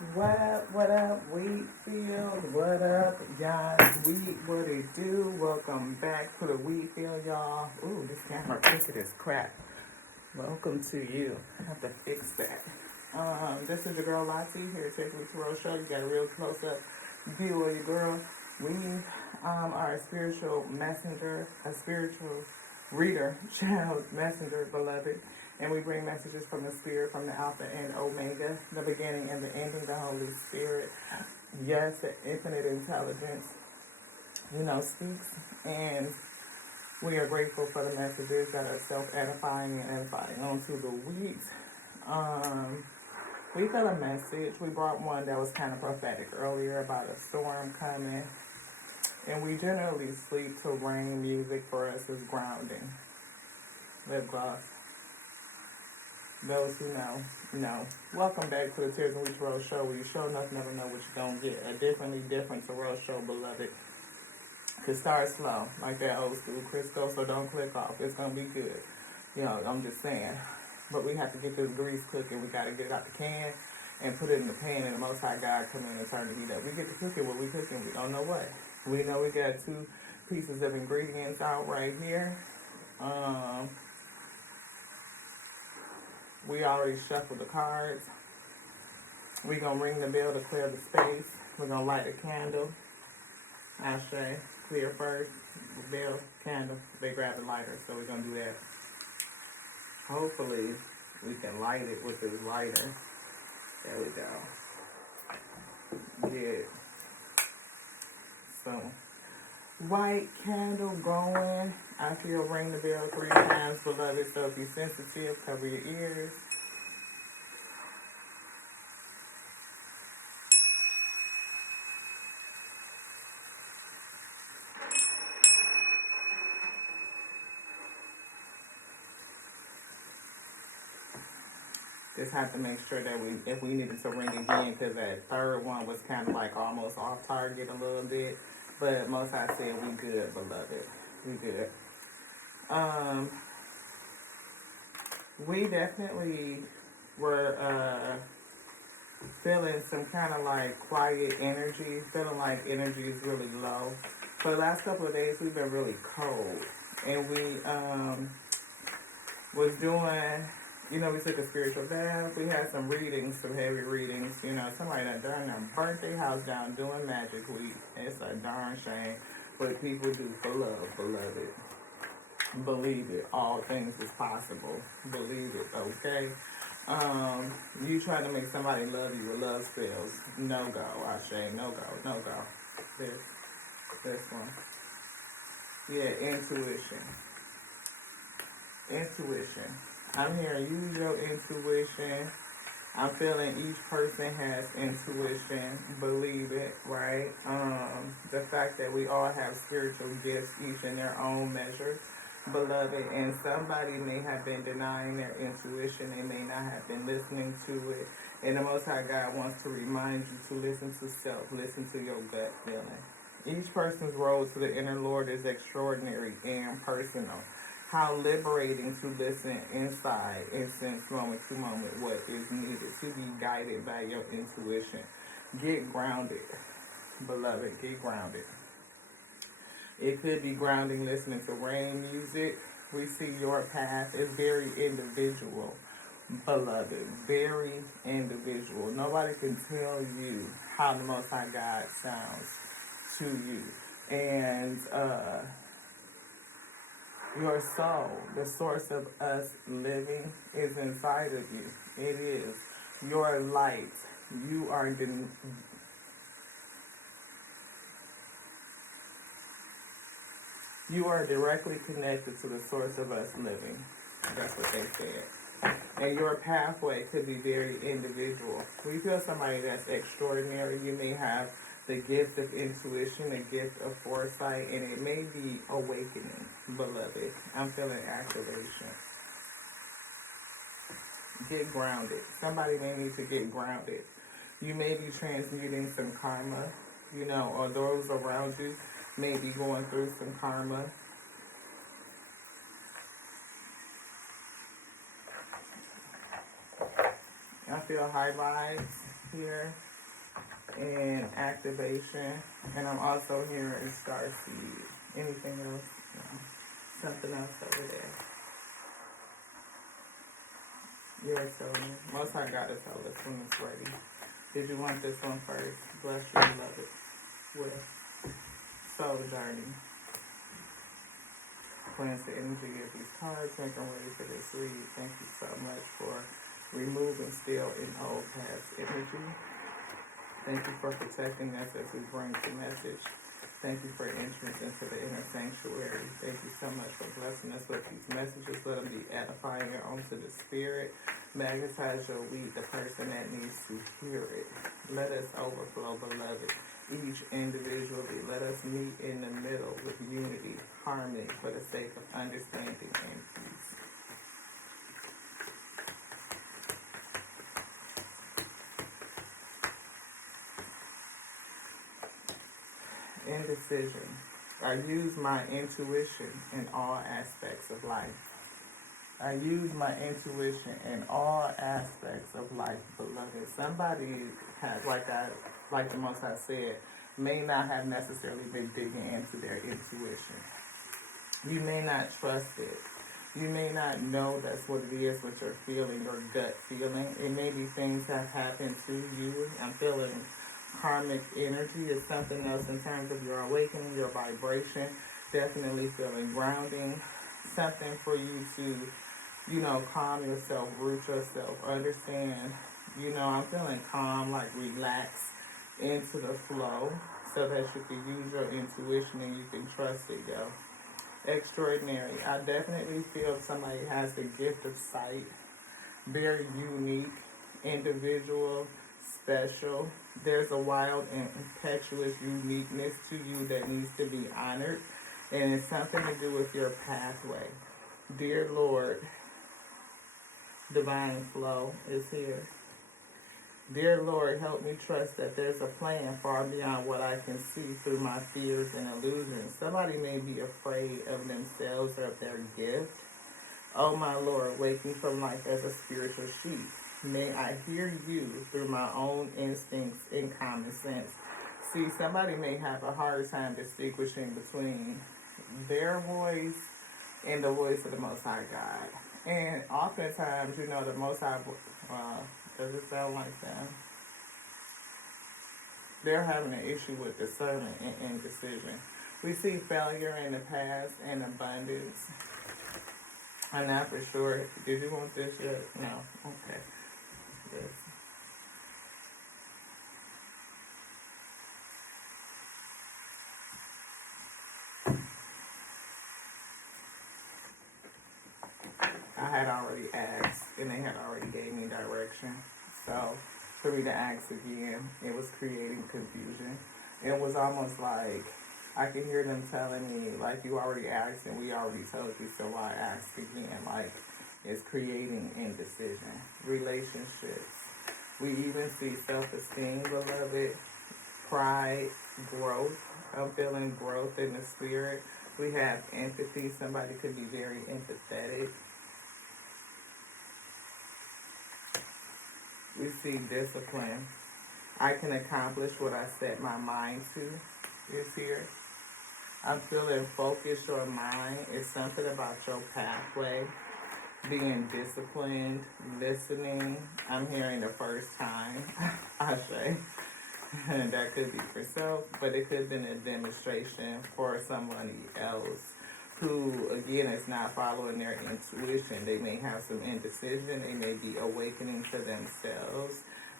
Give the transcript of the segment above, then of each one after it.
What up, wheat field? What up, guys? Wheat, what it do? Welcome back to the wheat field, y'all. Ooh, this camera crooked as crap. Welcome to you. I have to fix that. This is your girl Lottie here at Take Me to Road Show. You got a real close-up view of your girl. We are a spiritual messenger, a spiritual reader, child messenger, beloved. And we bring messages from the Spirit, from the Alpha and Omega, the beginning and the ending, the Holy Spirit. Yes, the infinite intelligence, speaks. And we are grateful for the messages that are self-edifying and edifying onto the wheat. We got a message. We brought one that was kind of prophetic earlier about a storm coming. And we generally sleep to rain music for us is grounding. Lip gloss. Those who know. Welcome back to the Tears and Wheat Road Show, where you sure enough never know what you're going to get. A different Terrell show, beloved. Could start slow, like that old school Crisco, so don't click off. It's going to be good. I'm just saying. But we have to get this grease cooking. We got to get it out the can and put it in the pan, and the Most High God come in and turn the heat up. We get to cooking what we cooking. We don't know what. We know we got 2 pieces of ingredients out right here. We already shuffled the cards. We're going to ring the bell to clear the space. We're going to light a candle. Ashe, clear first. Bell, candle. They grab the lighter, so we're going to do that. Hopefully, we can light it with this lighter. There we go. Yeah. So, white candle going. I feel ring the bell 3 times, beloved. So if you're sensitive, cover your ears. Just have to make sure that if we needed to ring again, because that third one was kind of like almost off target a little bit. But most I said we good, beloved. We good. We definitely were feeling some kind of like quiet energy, feeling like energy is really low. For the last couple of days, we've been really cold, and we was doing, we took a spiritual bath. We had some readings, some heavy readings. Somebody that burnt their house down doing magic week. It's a darn shame what people do for love, beloved. Believe it. All things is possible. Believe it, okay? You try to make somebody love you with love spells. No go, Ashe. No go. This one. Yeah, intuition. I'm hearing use your intuition. I'm feeling each person has intuition. Believe it, right? The fact that we all have spiritual gifts, each in their own measure, beloved, and somebody may have been denying their intuition. They may not have been listening to it. And the Most High God wants to remind you to listen to self, listen to your gut feeling. Each person's road to the inner Lord is extraordinary and personal. How liberating to listen inside and sense moment to moment what is needed to be guided by your intuition. Get grounded, beloved, get grounded. It could be grounding listening to rain music. We see your path is very individual, beloved, very individual. Nobody can tell you how the Most High God sounds to you. And, your soul, the source of us living, is inside of you. It is your light. You are directly connected to the source of us living. That's what they said. And your pathway could be very individual. We feel somebody that's extraordinary. You may have the gift of intuition, the gift of foresight, and it may be awakening, beloved. I'm feeling activation. Get grounded. Somebody may need to get grounded. You may be transmuting some karma, or those around you may be going through some karma. I feel high vibes here. and activation. And I'm also hearing starseed. Anything else? No. Something else over there. Yeah, so most I got to tell us when it's ready. Did you want this one first? Bless you, love it. With Soul Journey. Cleanse the energy of these cards, make them ready for this read. Thank you so much for removing still in old past energy. Thank you for protecting us as we bring the message. Thank you for entrance into the inner sanctuary. Thank you so much for blessing us with these messages. Let them be edifying onto the spirit. Magnetize your wheat, the person that needs to hear it. Let us overflow, beloved, each individually. Let us meet in the middle with unity, harmony, for the sake of understanding and peace. Indecision. I use my intuition in all aspects of life. I use my intuition in all aspects of life, beloved. Somebody has, like the most I said, may not have necessarily been digging into their intuition. You may not trust it. You may not know that's what it is, what you're feeling, your gut feeling. It may be things have happened to you. I'm feeling karmic energy is something else in terms of your awakening, your vibration. Definitely feeling grounding. Something for you to, calm yourself, root yourself, understand. I'm feeling calm, like relax into the flow so that you can use your intuition and you can trust it, yo. Extraordinary. I definitely feel somebody has the gift of sight. Very unique, individual, special. There's a wild and impetuous uniqueness to you that needs to be honored. And it's something to do with your pathway. Dear Lord, divine flow is here. Dear Lord, help me trust that there's a plan far beyond what I can see through my fears and illusions. Somebody may be afraid of themselves or of their gift. Oh my Lord, wake me from life as a spiritual sheep. May I hear you through my own instincts and common sense. See, somebody may have a hard time distinguishing between their voice and the voice of the Most High God. And oftentimes, the Most High, does it sound like them? They're having an issue with discernment and indecision. We see failure in the past and abundance. I'm not for sure. Did you want this yet? No. Okay. Yes. I had already asked, and they had already gave me direction. So, for me to ask again, it was creating confusion. It was almost like I could hear them telling me, like, you already asked and we already told you, so why ask again? Like, it's creating indecision. Relationships. We even see self-esteem, beloved, pride, growth. I'm feeling growth in the spirit. We have empathy. Somebody could be very empathetic. We see discipline. I can accomplish what I set my mind to is here. I'm feeling focus your mind. It's something about your pathway. Being disciplined, listening. I'm hearing the first time. Ashe. And that could be for self, but it could have been a demonstration for somebody else who, again, is not following their intuition. They may have some indecision. They may be awakening to themselves.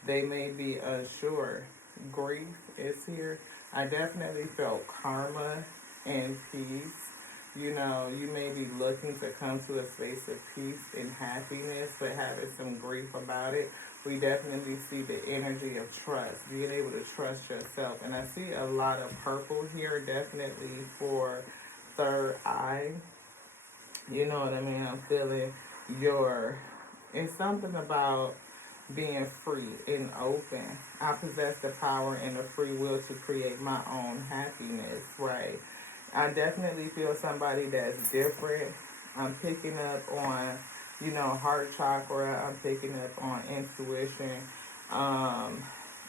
They may be unsure. Grief is here. I definitely felt karma and peace. You may be looking to come to a space of peace and happiness, but having some grief about it. We definitely see the energy of trust, being able to trust yourself. And I see a lot of purple here, definitely for third eye. You know what I mean? I'm feeling it's something about being free and open. I possess the power and the free will to create my own happiness, right? I definitely feel somebody that's different. I'm picking up on, heart chakra. I'm picking up on intuition.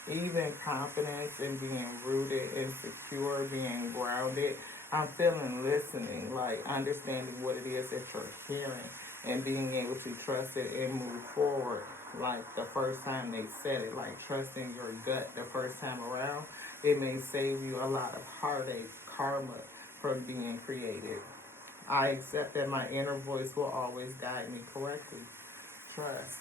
even confidence and being rooted and secure, being grounded. I'm feeling listening, like understanding what it is that you're hearing and being able to trust it and move forward. Like the first time they said it, like trusting your gut the first time around, it may save you a lot of heartache, karma from being created. I accept that my inner voice will always guide me correctly. Trust.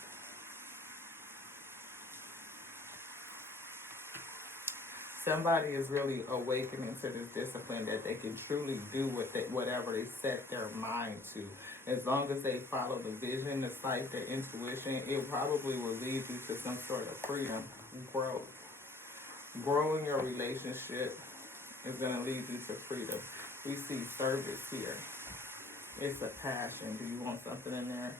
Somebody is really awakening to this discipline that they can truly do whatever they set their mind to. As long as they follow the vision, the sight, their intuition, it probably will lead you to some sort of freedom, growth. Growing your relationship is going to lead you to freedom. We see service here. It's a passion. Do you want something in there?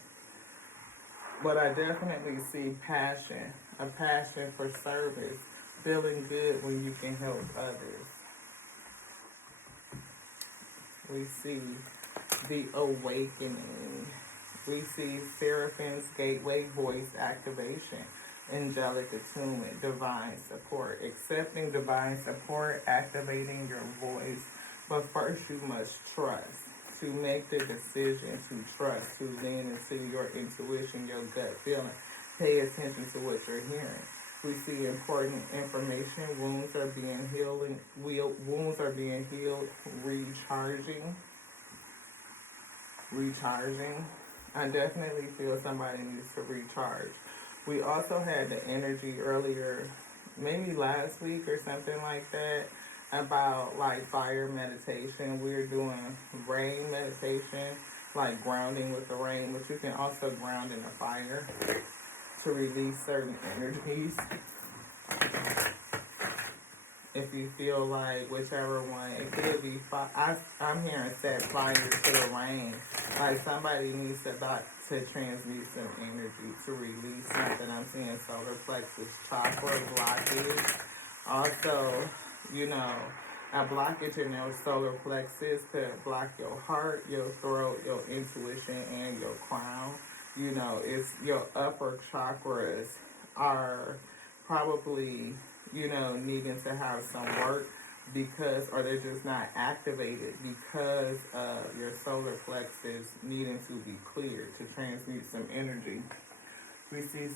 But I definitely see passion, a passion for service, feeling good when you can help others. We see the awakening. We see Seraphim's gateway voice activation, angelic attunement, divine support, accepting divine support, activating your voice. But first you must trust. To make the decision to trust, to lean into your intuition, your gut feeling. Pay attention to what you're hearing. We see important information. Wounds are being healed. Recharging. I definitely feel somebody needs to recharge. We also had the energy earlier, maybe last week or something like that, about like fire meditation. We're doing rain meditation, like grounding with the rain, but you can also ground in the fire to release certain energies. If you feel like whichever one, it could be I'm hearing set fire to the rain. Like somebody needs to transmute some energy to release something. I'm seeing solar plexus chakra blockage. Also, a blockage in your solar plexus could block your heart, your throat, your intuition, and your crown. It's your upper chakras are probably, needing to have some work or they're just not activated because of your solar plexus needing to be cleared to transmute some energy. We see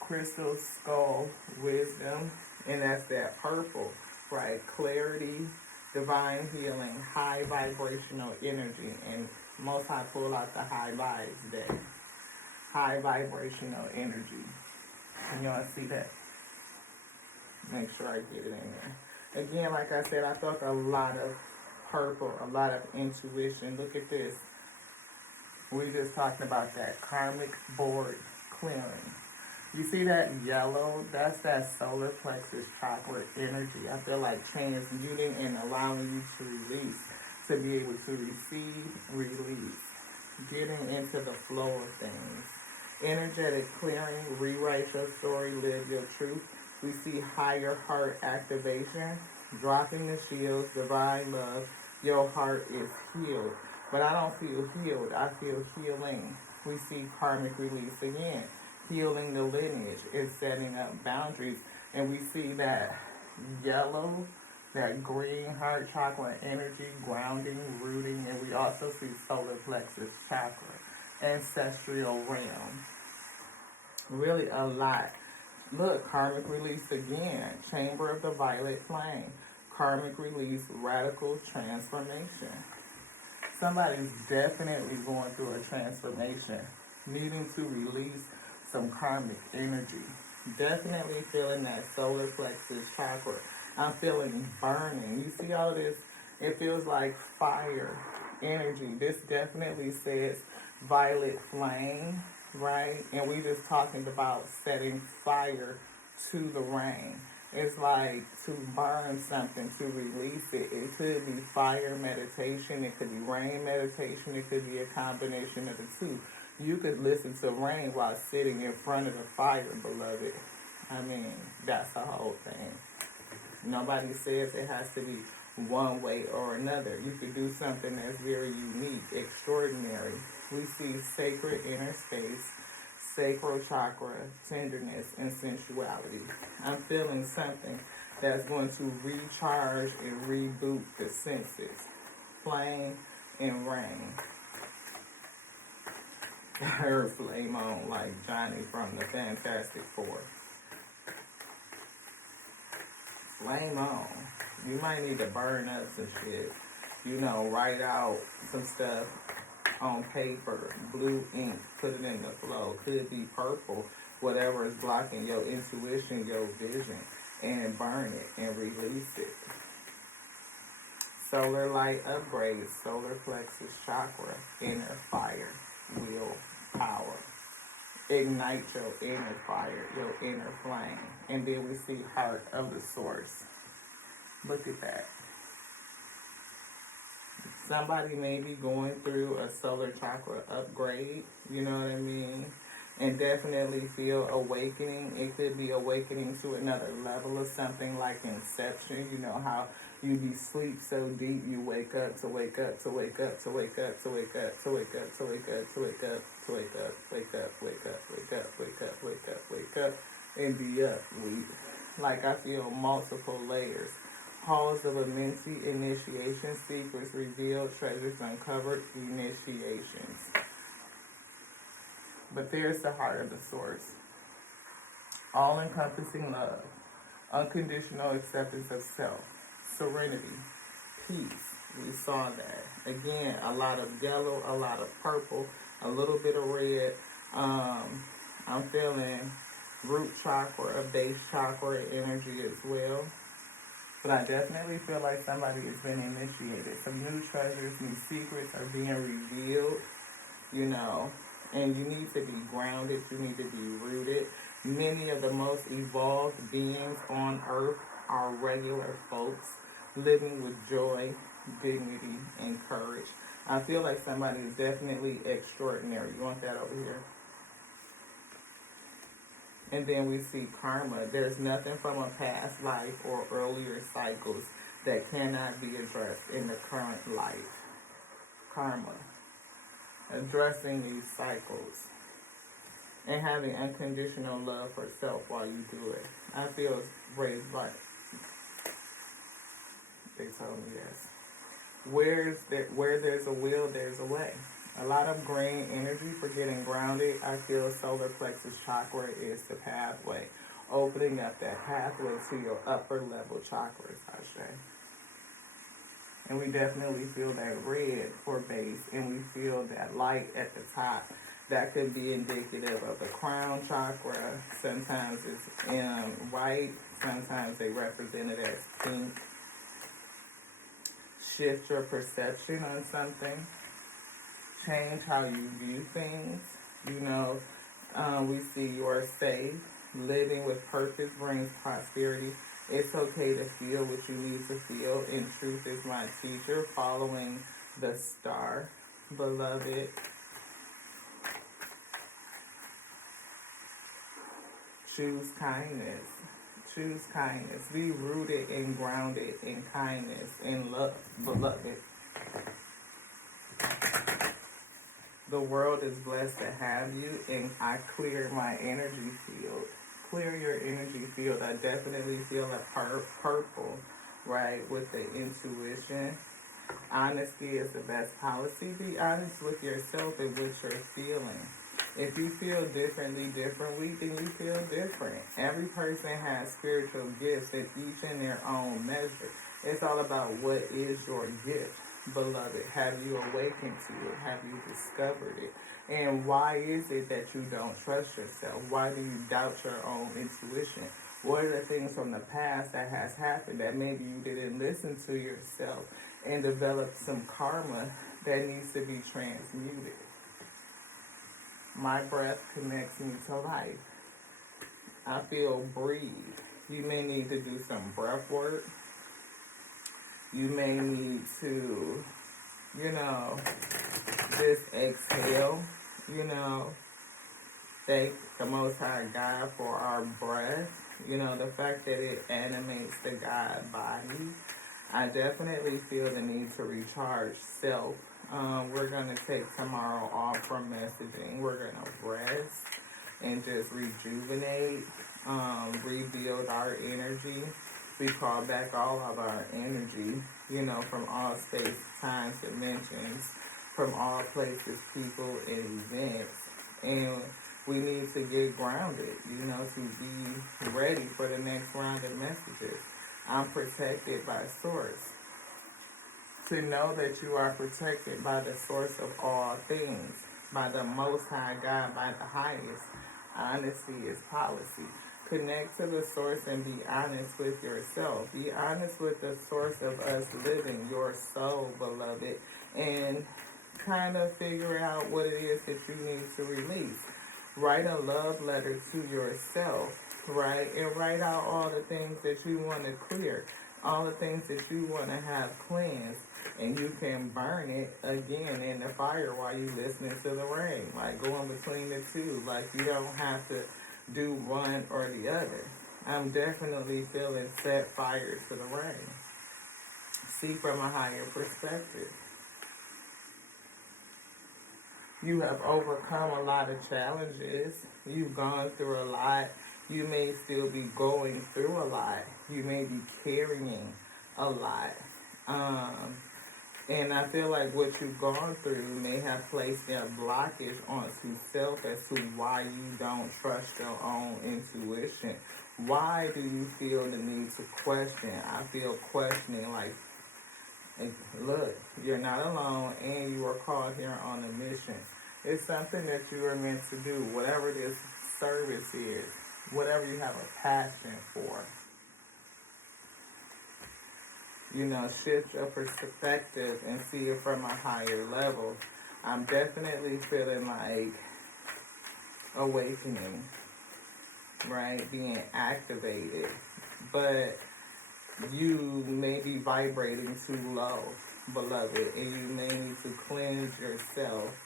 crystal skull wisdom, and that's that purple, right? Clarity, divine healing, high vibrational energy, and Most High pull out the high vibes day. High vibrational energy. Can y'all see that? Make sure I get it in there. Again, like I said, I felt a lot of purple, a lot of intuition. Look at this. We're just talking about that karmic board clearing. You see that yellow? That's that solar plexus chakra energy. I feel like transmuting and allowing you to release, to be able to receive, release. Getting into the flow of things. Energetic clearing, rewrite your story, live your truth. We see higher heart activation, dropping the shields, divine love. Your heart is healed. But I don't feel healed, I feel healing. We see karmic release again, healing the lineage and setting up boundaries. And we see that yellow, that green heart chakra energy, grounding, rooting, and we also see solar plexus chakra, ancestral realm. Really a lot. Look, karmic release again, chamber of the violet flame, karmic release, radical transformation. Somebody's definitely going through a transformation, needing to release some karmic energy. Definitely feeling that solar plexus chakra. I'm feeling burning. You see all this? It feels like fire energy. This definitely says violet flame, right? And we just talking about setting fire to the rain. It's like to burn something, to release it. It could be fire meditation. It could be rain meditation. It could be a combination of the two. You could listen to rain while sitting in front of the fire, beloved. I mean, that's the whole thing. Nobody says it has to be one way or another. You could do something that's very unique, extraordinary. We see sacred inner space, sacral chakra, tenderness, and sensuality. I'm feeling something that's going to recharge and reboot the senses. Flame and rain. Her flame on like Johnny from the Fantastic Four. Flame on. You might need to burn up some shit. You know, write out some stuff on paper, blue ink, put it in the flow. Could be purple, whatever is blocking your intuition, your vision, and burn it and release it. Solar light upgrades, solar plexus chakra, inner fire, will, power. Ignite your inner fire, your inner flame. And then we see heart of the source. Look at that. Somebody may be going through a solar chakra upgrade, you know what I mean? And definitely feel awakening. It could be awakening to another level of something like Inception. You know how you be sleep so deep you wake up to wake up to wake up to wake up to wake up to wake up to wake up to wake up to wake up, wake up, wake up, wake up, wake up, wake up, wake up, and be up. Like I feel multiple layers. Halls of immensity, initiation, secrets revealed, treasures uncovered, initiations. But there's the heart of the source. All-encompassing love, unconditional acceptance of self, serenity, peace. We saw that. Again, a lot of yellow, a lot of purple, a little bit of red. I'm feeling root chakra, a base chakra energy as well. But I definitely feel like somebody has been initiated. Some new treasures, new secrets are being revealed, you know. And you need to be grounded. You need to be rooted. Many of the most evolved beings on earth are regular folks living with joy, dignity, and courage. I feel like somebody is definitely extraordinary. You want that over here? And then we see karma. There's nothing from a past life or earlier cycles that cannot be addressed in the current life. Karma. Addressing these cycles. And having unconditional love for self while you do it. I feel raised by... They told me yes. Where there's a will, there's a way. A lot of green energy for getting grounded. I feel solar plexus chakra is the pathway. Opening up that pathway to your upper level chakras, I say. And we definitely feel that red for base. And we feel that light at the top. That could be indicative of the crown chakra. Sometimes it's in white. Sometimes they represent it as pink. Shift your perception on something. Change how you view things. You know, we see you are safe. Living with purpose brings prosperity. It's okay to feel what you need to feel. And truth is my teacher. Following the star. Beloved. Choose kindness. Choose kindness. Be rooted and grounded in kindness and love. Beloved. The world is blessed to have you, and I clear my energy field. Clear your energy field. I definitely feel a purple, right, with the intuition. Honesty is the best policy. Be honest with yourself and what you're feeling. If you feel differently, then you feel different. Every person has spiritual gifts, and each in their own measure. It's all about what is your gift. Beloved, have you awakened to it? Have you discovered it? And why is it that you don't trust yourself? Why do you doubt your own intuition? What are the things from the past that has happened that maybe you didn't listen to yourself and develop some karma that needs to be transmuted? My breath connects me to life. I feel breathe. You may need to do some breath work. You may need to, just exhale, thank the Most High God for our breath. The fact that it animates the God body. I definitely feel the need to recharge self. We're going to take tomorrow off from messaging. We're going to rest. and just rejuvenate, rebuild our energy. We call back all of our energy, from all space, times, dimensions, from all places, people, and events. And we need to get grounded, to be ready for the next round of messages. I'm protected by Source. To know that you are protected by the Source of all things, by the Most High God, by the highest. Honesty is policy. Connect to the Source and be honest with yourself. Be honest with the Source of us living, your soul, beloved, and kind of figure out what it is that you need to release. Write a love letter to yourself, right? And write out all the things that you want to clear, all the things that you want to have cleansed, and you can burn it again in the fire while you listening to the rain, like going between the two. Like, you don't have to do one or the other. I'm definitely feeling set fire to the rain. See from a higher perspective. You have overcome a lot of challenges. You've gone through a lot. You may still be going through a lot. You may be carrying a lot. And I feel like what you've gone through may have placed a blockage onto self as to why you don't trust your own intuition. Why do you feel the need to question? I feel questioning like, look, you're not alone and you are called here on a mission. It's something that you are meant to do, whatever this service is, whatever you have a passion for. Shift your perspective and see it from a higher level. I'm definitely feeling like awakening, right? Being activated. But you may be vibrating too low, beloved, and you may need to cleanse yourself.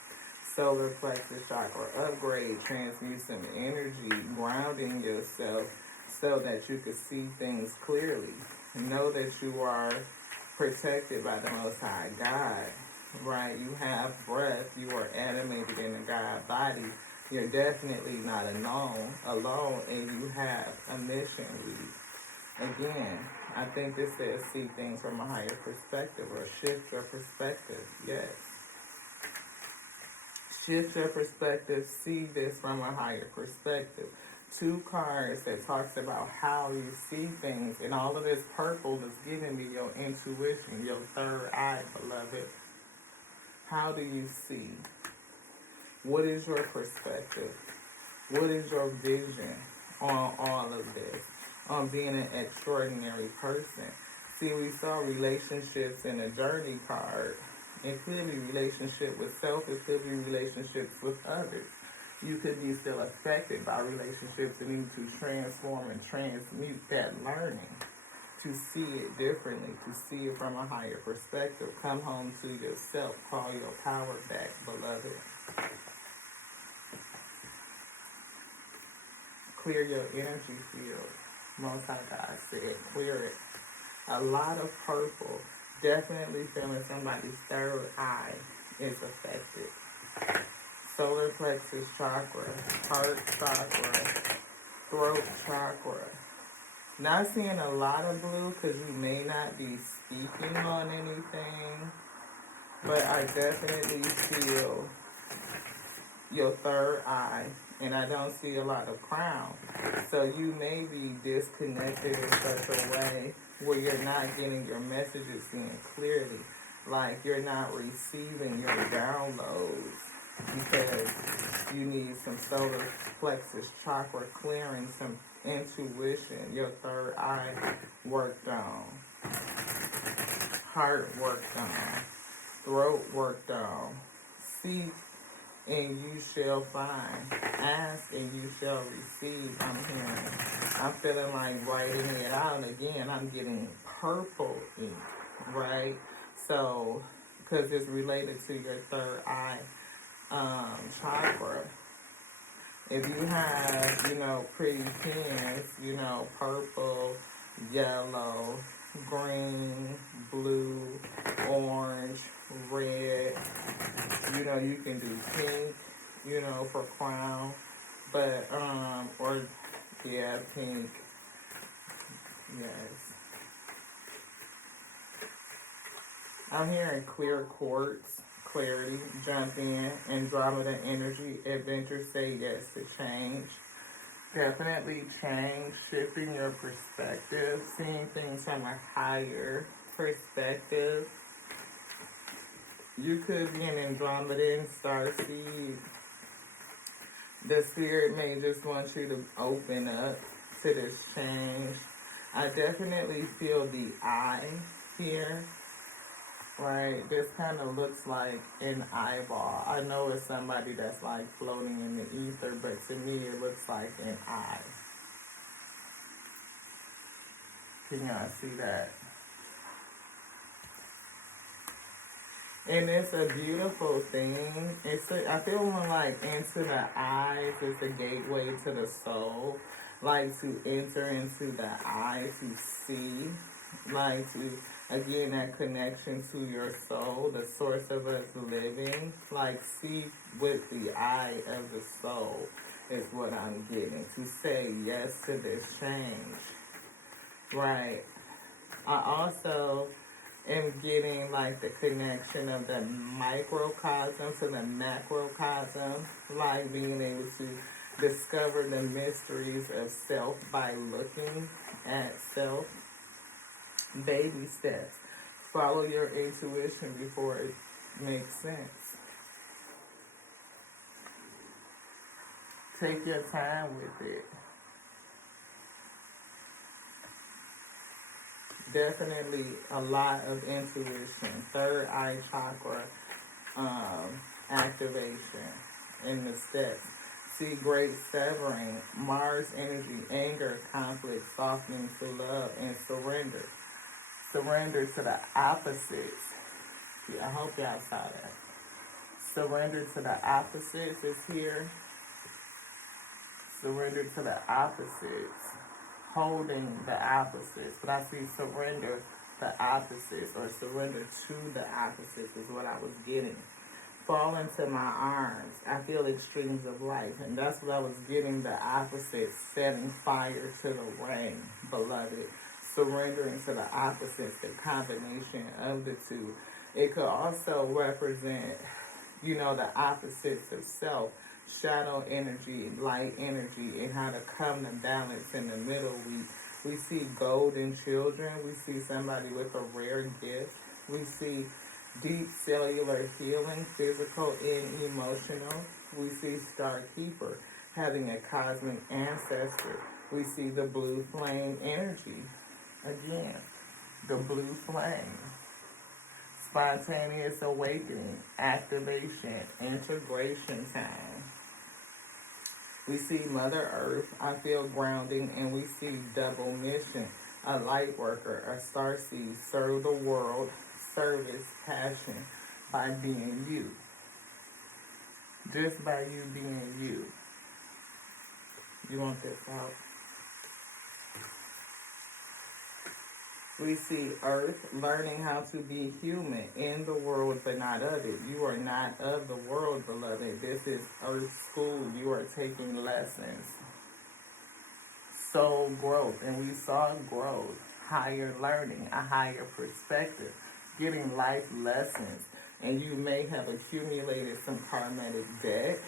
Solar plexus chakra upgrade, transmute some energy, grounding yourself so that you can see things clearly. Know that you are protected by the Most High God, right? You have breath. You are animated in a God body. You're definitely not alone, and you have a mission. Again, I think this says see things from a higher perspective or shift your perspective. Yes. Shift your perspective. See this from a higher perspective. 2 cards that talks about how you see things, and all of this purple is giving me your intuition, your third eye, beloved. How do you see? What is your perspective? What is your vision on all of this? On being an extraordinary person. See, we saw relationships in a journey card. It could be relationship with self. It could be relationships with others. You could be still affected by relationships and need to transform and transmute that learning to see it differently, to see it from a higher perspective. Come home to yourself. Call your power back, beloved. Clear your energy field. Most High God said, clear it. A lot of purple. Definitely feeling somebody's third eye is affected. Solar plexus chakra, heart chakra, throat chakra. Not seeing a lot of blue because you may not be speaking on anything, but I definitely feel your third eye, and I don't see a lot of crown. So you may be disconnected in such a way where you're not getting your messages in clearly, like you're not receiving your downloads because you need some solar plexus chakra clearing, some intuition, your third eye worked on, heart worked on, throat worked on. Seek and you shall find. Ask and you shall receive. I'm hearing. I'm feeling like writing it out again. I'm getting purple ink, right? So, because it's related to your third eye chakra. If you have, pretty pens, purple, yellow, green, blue, orange, red, you can do pink, for crown. But, or, yeah, pink. Yes. I'm hearing clear quartz, clarity, jump in, Andromeda energy, adventure, say yes to change. Definitely change, shifting your perspective, seeing things from a higher perspective. You could be an Andromedan starseed. The spirit may just want you to open up to this change. I definitely feel the eye here. Right, this kind of looks like an eyeball. I know it's somebody that's like floating in the ether, but to me it looks like an eye. Can y'all see that? And it's a beautiful thing. I feel more like into the eyes is the gateway to the soul. Like to enter into the eye to see. Like to, again, that connection to your soul, the source of us living. Like see with the eye of the soul is what I'm getting. To say yes to this change. Right. I also am getting like the connection of the microcosm to the macrocosm, like being able to discover the mysteries of self by looking at self. Baby steps. Follow your intuition before it makes sense. Take your time with it. Definitely a lot of intuition. Third eye chakra activation in the steps. See great severing, Mars energy, anger, conflict, softening to love, and surrender. Surrender to the opposites. Yeah, I hope y'all saw that. Surrender to the opposites is here. Surrender to the opposites. Holding the opposites. But I see surrender the opposites, or surrender to the opposites is what I was getting. Fall into my arms. I feel extremes of life. And that's what I was getting, the opposites, setting fire to the rain, beloved. Surrendering to the opposites, the combination of the two. It could also represent, the opposites of self, shadow energy, light energy, and how to come to balance in the middle. We see golden children. We see somebody with a rare gift. We see deep cellular healing, physical and emotional. We see Star Keeper having a cosmic ancestor. We see the blue flame energy. Again, the blue flame. Spontaneous awakening, activation, integration time. We see Mother Earth, I feel grounding, and we see double mission, a light worker, a starseed, serve the world, service, passion, by being you. Just by you being you. You want this out? We see Earth learning how to be human in the world but not of it. You are not of the world, beloved. This is Earth school. You are taking lessons. Soul growth. And we saw growth, higher learning, a higher perspective, getting life lessons. And you may have accumulated some karmatic debt.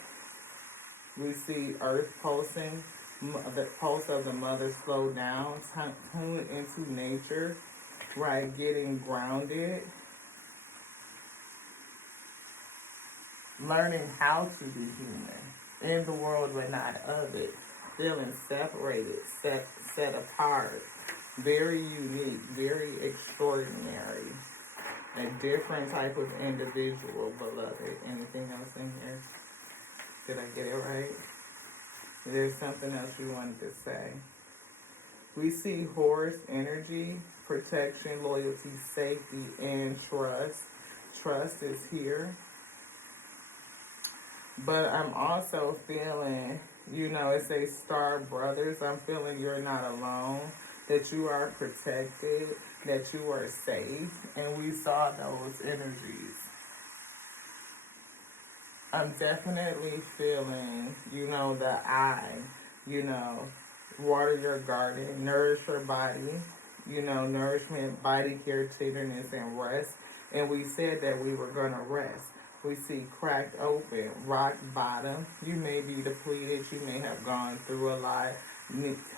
We see Earth pulsing. The pulse of the mother slow down, tune into nature, right? Getting grounded, learning how to be human in the world but not of it, feeling separated, set apart, very unique, very extraordinary, a different type of individual, beloved. Anything else in here? Did I get it right? There's something else you wanted to say. We see Horus energy, protection, loyalty, safety, and trust. Trust is here. But I'm also feeling, it says Star Brothers. I'm feeling you're not alone, that you are protected, that you are safe. And we saw those energies. I'm definitely feeling, the eye, you know, water your garden, nourish your body, nourishment, body care, tenderness, and rest. And we said that we were going to rest. We see cracked open, rock bottom. You may be depleted. You may have gone through a lot,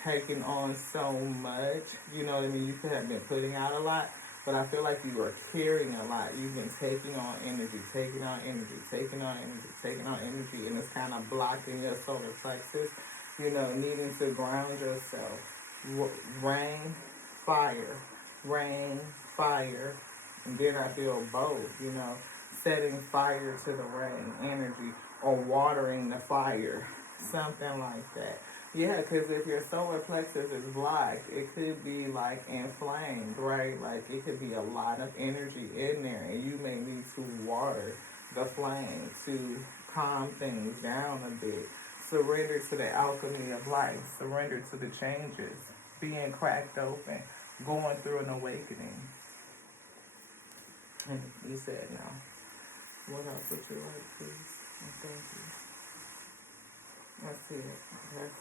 taking on so much. You know what I mean? You could have been putting out a lot. But I feel like you are carrying a lot. You've been taking on energy, taking on energy, taking on energy, taking on energy, and it's kind of blocking your solar plexus, needing to ground yourself. Rain, fire, rain, fire, and then I feel both, setting fire to the rain energy or watering the fire, something like that. Yeah, because if your solar plexus is blocked, it could be like inflamed, right? Like it could be a lot of energy in there, and you may need to water the flame to calm things down a bit. Surrender to the alchemy of life, surrender to the changes, being cracked open, going through an awakening. You said no. What else would you like, please? And thank you. That's it.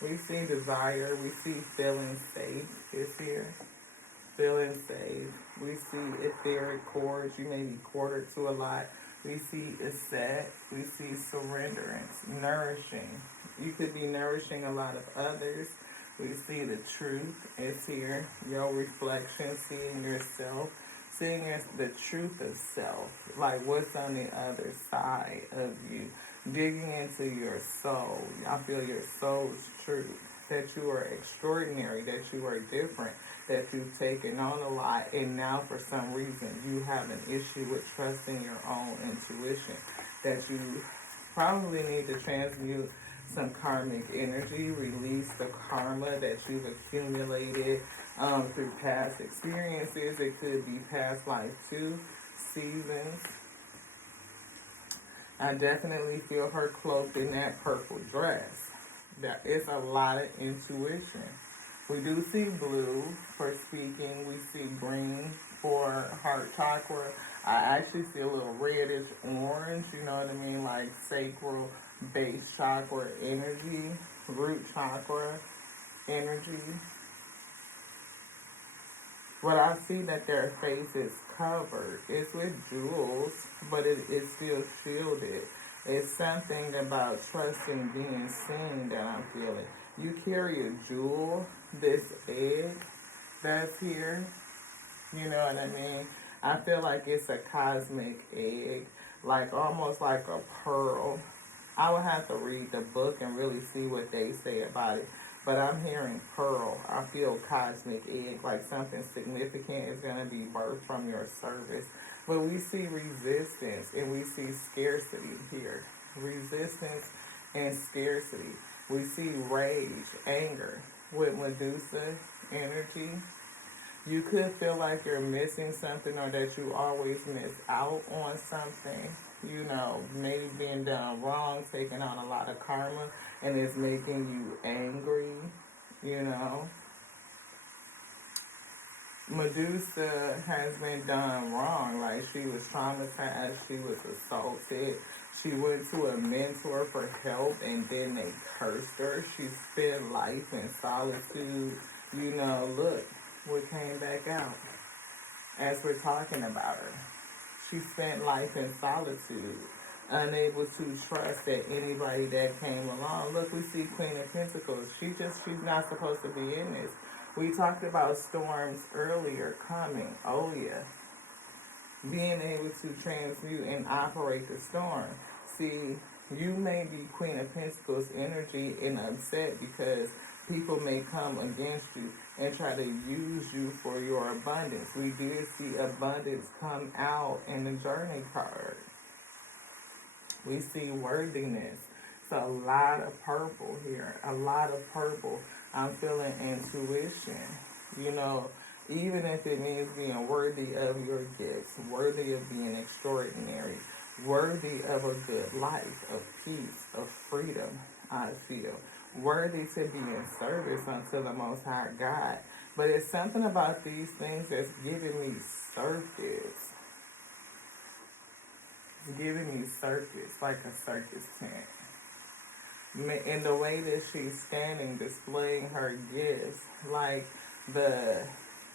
We see desire. We see feeling safe is here. Feeling safe. We see etheric cords. You may be quartered to a lot. We see Sett. We see surrenderance. Nourishing. You could be nourishing a lot of others. We see the truth is here. Your reflection. Seeing yourself. Seeing the truth of self. Like what's on the other side of you. Digging into your soul. I feel your soul's truth. That you are extraordinary. That you are different. That you've taken on a lot. And now for some reason you have an issue with trusting your own intuition. That you probably need to transmute some karmic energy. Release the karma that you've accumulated through past experiences. It could be past life too. Seasons. I definitely feel her cloaked in that purple dress. It's a lot of intuition. We do see blue for speaking. We see green for heart chakra. I actually see a little reddish orange, you know what I mean? Like sacral base chakra energy, root chakra energy. But I see that their face is covered. It's with jewels, but it's still shielded. It's something about trusting being seen that I'm feeling. You carry a jewel, this egg that's here. You know what I mean? I feel like it's a cosmic egg, like almost like a pearl. I would have to read the book and really see what they say about it. But I'm hearing pearl. I feel cosmic egg, like something significant is going to be birthed from your service. But we see resistance and we see scarcity here. Resistance and scarcity. We see rage, anger with Medusa energy. You could feel like you're missing something or that you always miss out on something. Maybe being done wrong, taking on a lot of karma, and it's making you angry, Medusa has been done wrong. Like, she was traumatized, she was assaulted. She went to a mentor for help, and then they cursed her. She spent life in solitude. Look what came back out as we're talking about her. She spent life in solitude, unable to trust that anybody that came along. Look, we see Queen of Pentacles. She's not supposed to be in this. We talked about storms earlier coming. Oh, yeah. Being able to transmute and operate the storm. See, you may be Queen of Pentacles energy and upset because people may come against you and try to use you for your abundance. We did see abundance come out in the journey card. We see worthiness. It's a lot of purple here. A lot of purple. I'm feeling intuition. Even if it means being worthy of your gifts, worthy of being extraordinary, worthy of a good life, of peace, of freedom, I feel. Worthy to be in service unto the Most High God. But it's something about these things that's giving me circus. giving me circus, like a circus tent. In the way that she's standing, displaying her gifts, like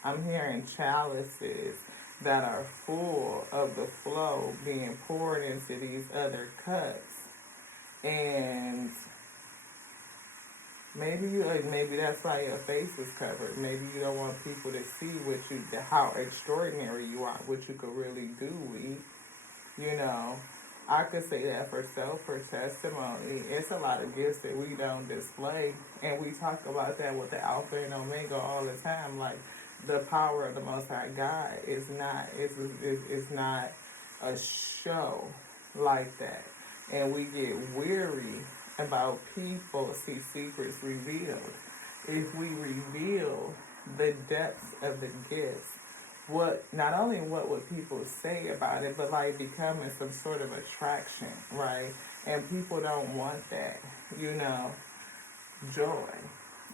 I'm hearing chalices that are full of the flow being poured into these other cups. And maybe that's why your face is covered. Maybe you don't want people to see how extraordinary you are, what you could really do. I could say that for testimony. It's a lot of gifts that we don't display, and we talk about that with the Alpha and Omega all the time. Like the power of the Most High God is not a show like that, and we get weary about people see secrets revealed. If we reveal the depths of the gifts, not only what would people say about it, but like becoming some sort of attraction, right? And people don't want that, joy.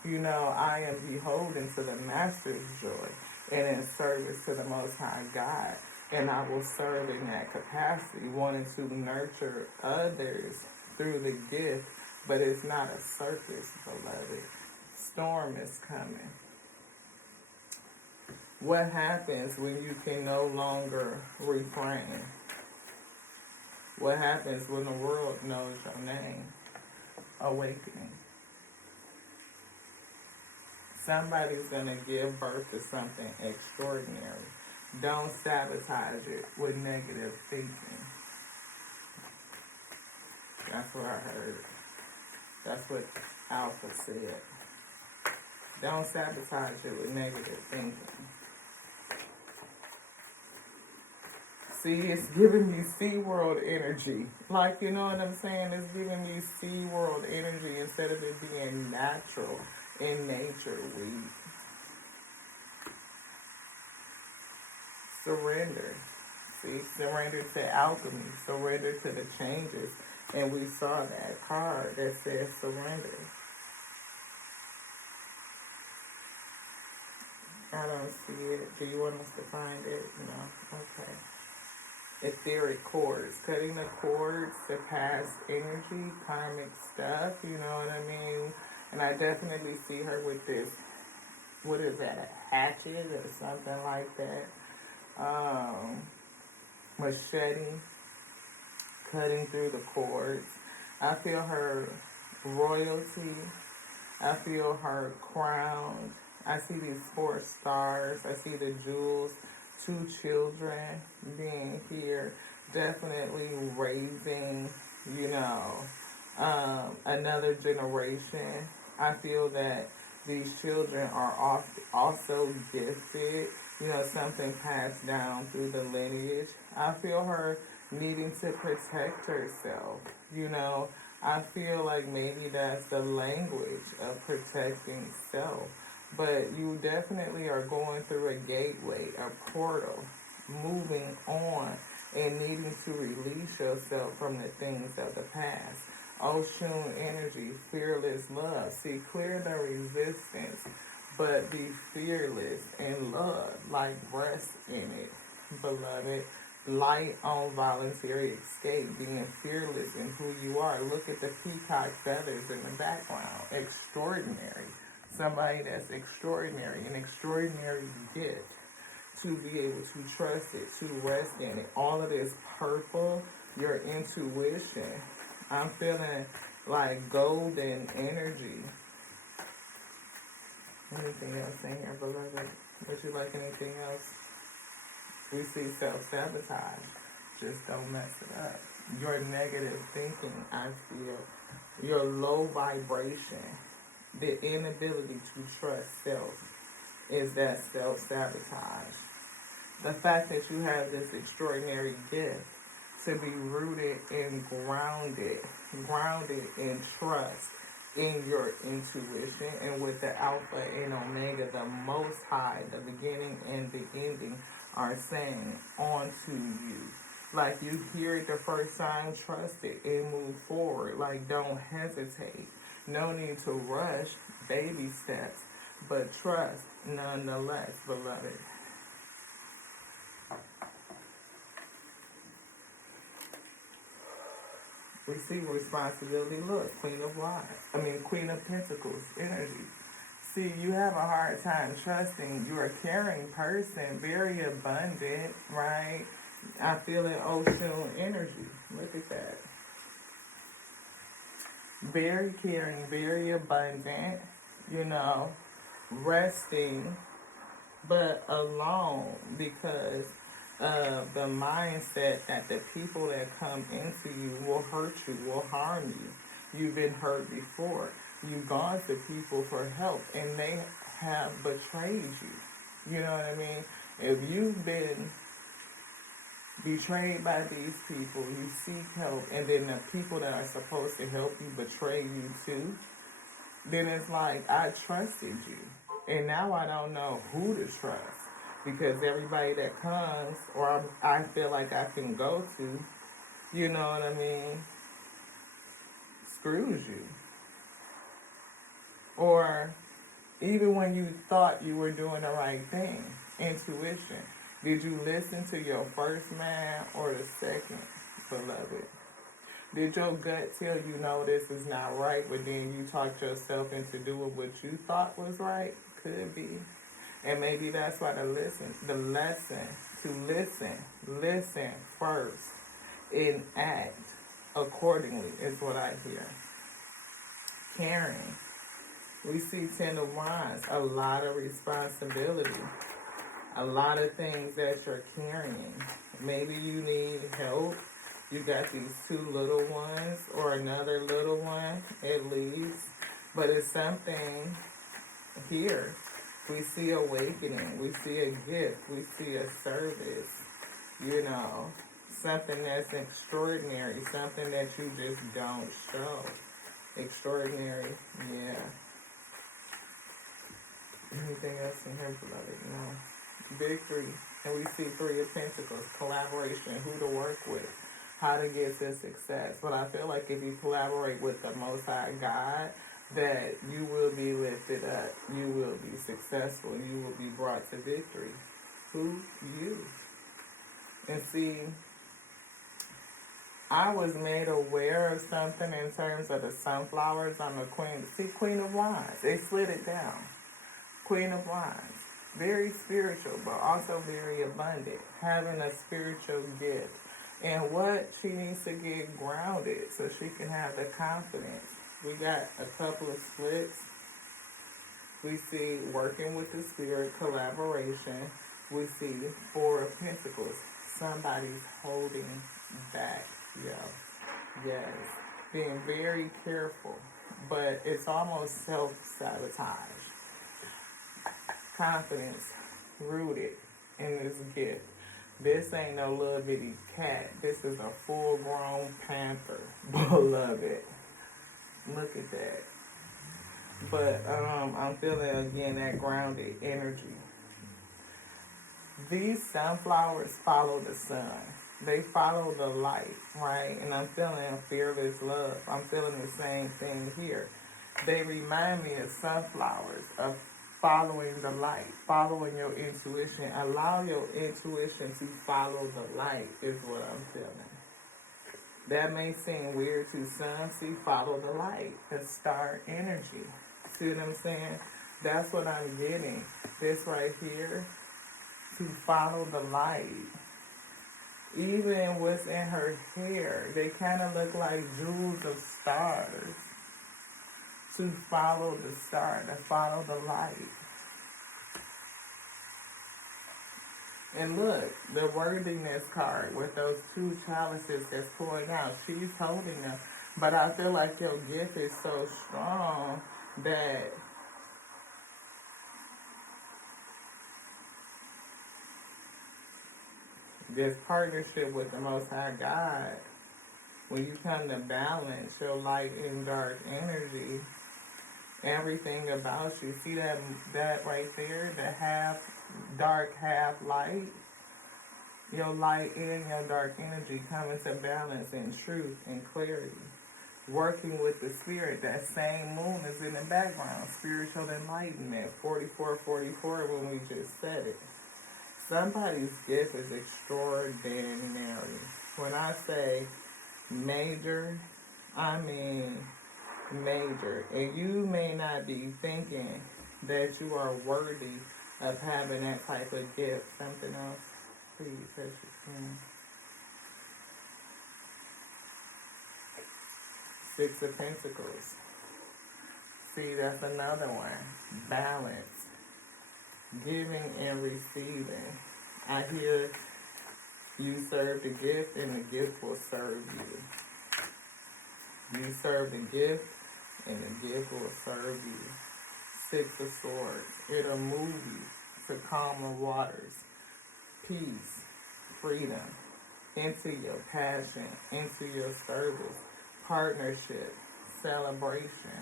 I am beholden to the Master's joy and in service to the Most High God. And I will serve in that capacity, wanting to nurture others through the gift, but it's not a circus, beloved. Storm is coming. What happens when you can no longer refrain? What happens when the world knows your name? Awakening. Somebody's going to give birth to something extraordinary. Don't sabotage it with negative thinking. That's what I heard. That's what Alpha said. Don't sabotage it with negative thinking. See, it's giving me SeaWorld energy. Like, you know what I'm saying? It's giving me SeaWorld energy instead of it being natural in nature. Surrender. See, surrender to alchemy. Surrender to the changes. And we saw that card that says surrender. I don't see it. Do you want us to find it? No? Okay. Etheric cords. Cutting the cords to past energy, karmic stuff, you know what I mean? And I definitely see her with this, what is that, a hatchet or something like that? Machete, cutting through the cords. I feel her royalty. I feel her crown. I see these 4 stars. I see the jewels. 2 children being here. Definitely raising, another generation. I feel that these children are also gifted. Something passed down through the lineage. I feel her needing to protect herself. I feel like maybe that's the language of protecting self. But you definitely are going through a gateway, a portal, moving on and needing to release yourself from the things of the past. Oshun energy, fearless love. See, clear the resistance, but be fearless in love, like rest in it, beloved. Light on voluntary escape, being fearless in who you are. Look at the peacock feathers in the background. Extraordinary. Somebody that's extraordinary, an extraordinary gift to be able to trust it, to rest in it. All of this purple, your intuition. I'm feeling like golden energy. Anything else in here, beloved? Would you like anything else? We see self-sabotage. Just don't mess it up. Your negative thinking, I feel. Your low vibration. The inability to trust self is that self-sabotage. The fact that you have this extraordinary gift to be rooted and grounded in trust in your intuition, and with the Alpha and Omega, the Most High, the beginning and the ending are saying onto you. Like you hear it the first time, trust it and move forward. Like don't hesitate. No need to rush, baby steps, but trust nonetheless, beloved. We see responsibility. Look, Queen of Pentacles energy. See, you have a hard time trusting. You're a caring person, very abundant, right? I feel an ocean energy. Look at that. Very caring, very abundant, resting, but alone because of the mindset that the people that come into you will hurt you, will harm you. You've been hurt before. You've gone to people for help and they have betrayed you. You know what I mean? If you've been betrayed by these people, you seek help, and then the people that are supposed to help you betray you too, then it's like, I trusted you. And now I don't know who to trust. Because everybody that comes, or I feel like I can go to, you know what I mean, screws you. Or even when you thought you were doing the right thing, intuition. Did you listen to your first man or the second, beloved? Did your gut tell you, no, this is not right, but then you talked yourself into doing what you thought was right? Could be. And maybe that's why the lesson to listen first and act accordingly is what I hear. Caring. We see 10 of Wands, a lot of responsibility, a lot of things that you're carrying. Maybe you need help. You got these 2 little ones or another little one at least, but it's something here. We see awakening, we see a gift, we see a service, something that's extraordinary, something that you just don't show. Extraordinary, yeah. Anything else in here, beloved? No. Victory, and we see 3 of Pentacles, collaboration, who to work with, how to get to success. But I feel like if you collaborate with the Most High God, that you will be lifted up, you will be successful, you will be brought to victory. Who? You. And see, I was made aware of something in terms of the sunflowers on the Queen. See, Queen of Wands, they slid it down. Queen of Wands, very spiritual, but also very abundant, having a spiritual gift. And what she needs to get grounded so she can have the confidence. We got a couple of splits. We see working with the spirit, collaboration. We see 4 of Pentacles. Somebody's holding back, yo. Yes. Being very careful. But it's almost self-sabotage. Confidence rooted in this gift. This ain't no little bitty cat. This is a full-grown panther. Beloved. Look at that. But I'm feeling, again, that grounded energy. These sunflowers follow the sun. They follow the light, right? And I'm feeling fearless love. I'm feeling the same thing here. They remind me of sunflowers, of following the light, following your intuition. Allow your intuition to follow the light is what I'm feeling. That may seem weird to some. See, follow the light. The star energy. See what I'm saying? That's what I'm getting. This right here, to follow the light. Even what's in her hair, they kind of look like jewels of stars. To follow the star, to follow the light. And look, the worthiness card with those 2 chalices that's pouring out. She's holding them. But I feel like your gift is so strong that this partnership with the Most High God, when you come to balance your light and dark energy, everything about you, see that right there, the half dark, half light? Your light and your dark energy come into balance in truth and clarity. Working with the spirit, that same moon is in the background. Spiritual enlightenment, 4444 when we just said it. Somebody's gift is extraordinary. When I say major, I mean, major. And you may not be thinking that you are worthy of having that type of gift. Something else, please, precious friend. Six of Pentacles. See, that's another one. Balance. Giving and receiving. I hear you serve the gift and the gift will serve you. You serve the gift and the gift will serve you. Six of Swords. It'll move you to calmer waters. Peace. Freedom. Into your passion. Into your service. Partnership. Celebration.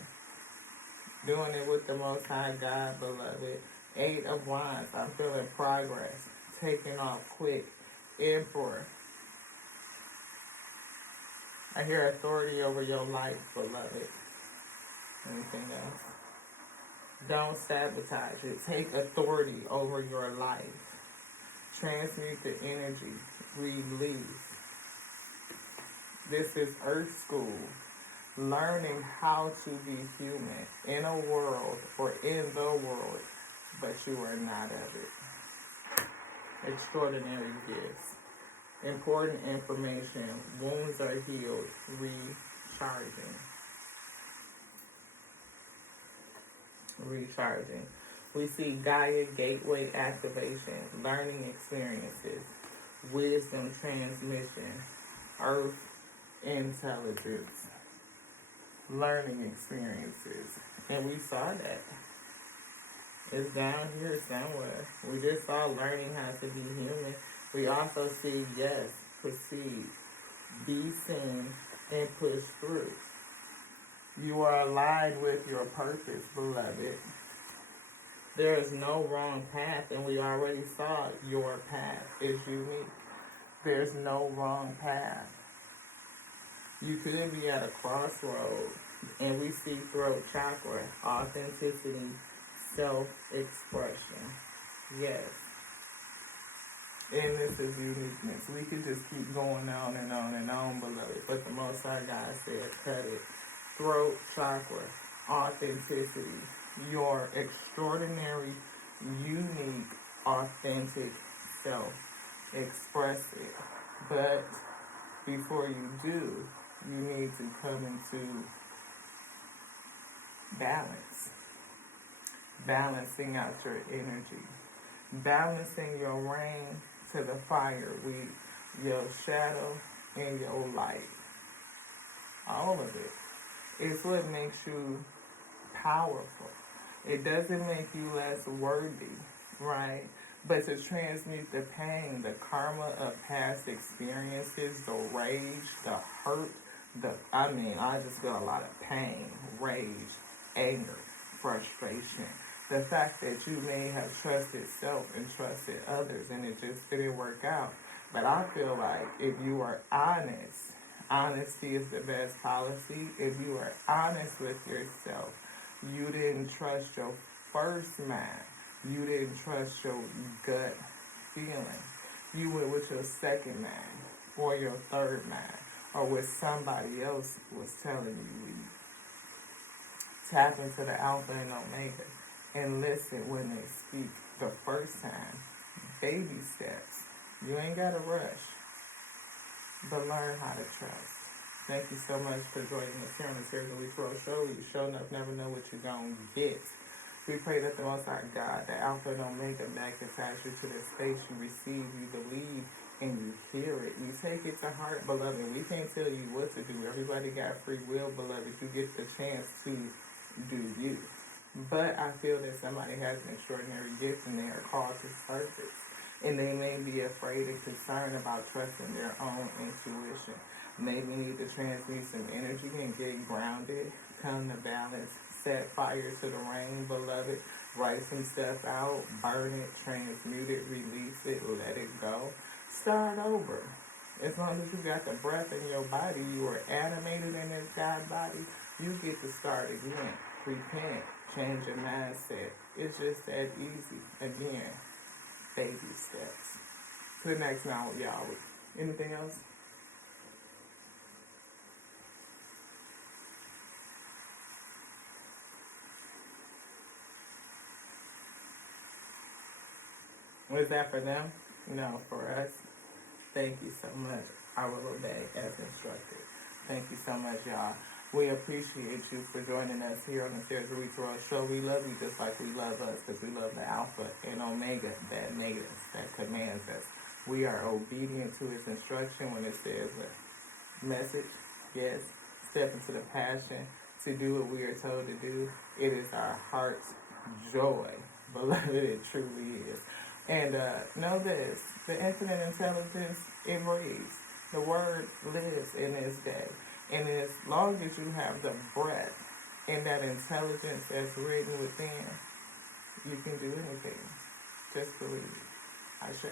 Doing it with the Most High God, beloved. Eight of Wands. I'm feeling progress. Taking off quick. Emperor. I hear authority over your life, beloved. Anything else? Don't sabotage it. Take authority over your life. Transmute the energy. Release. This is Earth School. Learning how to be human in a world or in the world, but you are not of it. Extraordinary gifts. Important information. Wounds are healed. Recharging. Recharging. We see Gaia Gateway activation. Learning experiences. Wisdom transmission. Earth intelligence. Learning experiences. And we saw that. It's down here somewhere. We just saw learning how to be human. We also see, yes, proceed, be seen, and push through. You are aligned with your purpose, beloved. There is no wrong path, and we already saw your path is unique. There's no wrong path. You could be at a crossroad, and we see throat chakra, authenticity, self-expression. Yes. And this is uniqueness. We could just keep going on and on and on, beloved. But the Most High God said, cut it. Throat chakra, authenticity, your extraordinary, unique, authentic self. Express it. But before you do, you need to come into balance. Balancing out your energy. Balancing your rain to the fire with your shadow and your light. All of it. It's what makes you powerful. It doesn't make you less worthy, right? But to transmute the pain, the karma of past experiences, the rage, the hurt, I just feel a lot of pain, rage, anger, frustration. The fact that you may have trusted self and trusted others and it just didn't work out. But I feel like if you are honest, honesty is the best policy. If you are honest with yourself, you didn't trust your first mind. You didn't trust your gut feeling. You went with your second mind or your third mind or what somebody else was telling you. Tap into the Alpha and Omega and listen when they speak the first time. Baby steps. You ain't got to rush, but learn how to trust. Thank you so much for joining us here on the Series of Pro Show. You sure enough never know what you're going to get. We pray that the Most High God, the Alpha and Omega, magnetize you to the space you receive, you believe, and you hear it. You take it to heart, beloved. We can't tell you what to do. Everybody got free will, beloved. You get the chance to do you. But I feel that somebody has an extraordinary gift and they are called to service. And they may be afraid and concerned about trusting their own intuition. Maybe need to transmute some energy and get grounded, come to balance, set fire to the rain, beloved. Write some stuff out, burn it, transmute it, release it, let it go. Start over. As long as you got the breath in your body, you are animated in this God body, you get to start again. Repent, change your mindset. It's just that easy. Again, baby steps. To the next round, y'all. Anything else? Was that for them? No, for us. Thank you so much. I will obey as instructed. Thank you so much, y'all. We appreciate you for joining us here on the Sarah Terrell Show. We love you just like we love us because we love the Alpha and Omega that made us, that commands us. We are obedient to its instruction when it says a message, yes, step into the passion to do what we are told to do. It is our heart's joy. Beloved, it truly is. And know this, the infinite intelligence, it breathes. The word lives in this day. And as long as you have the breath and that intelligence that's written within, you can do anything. Just believe. I say.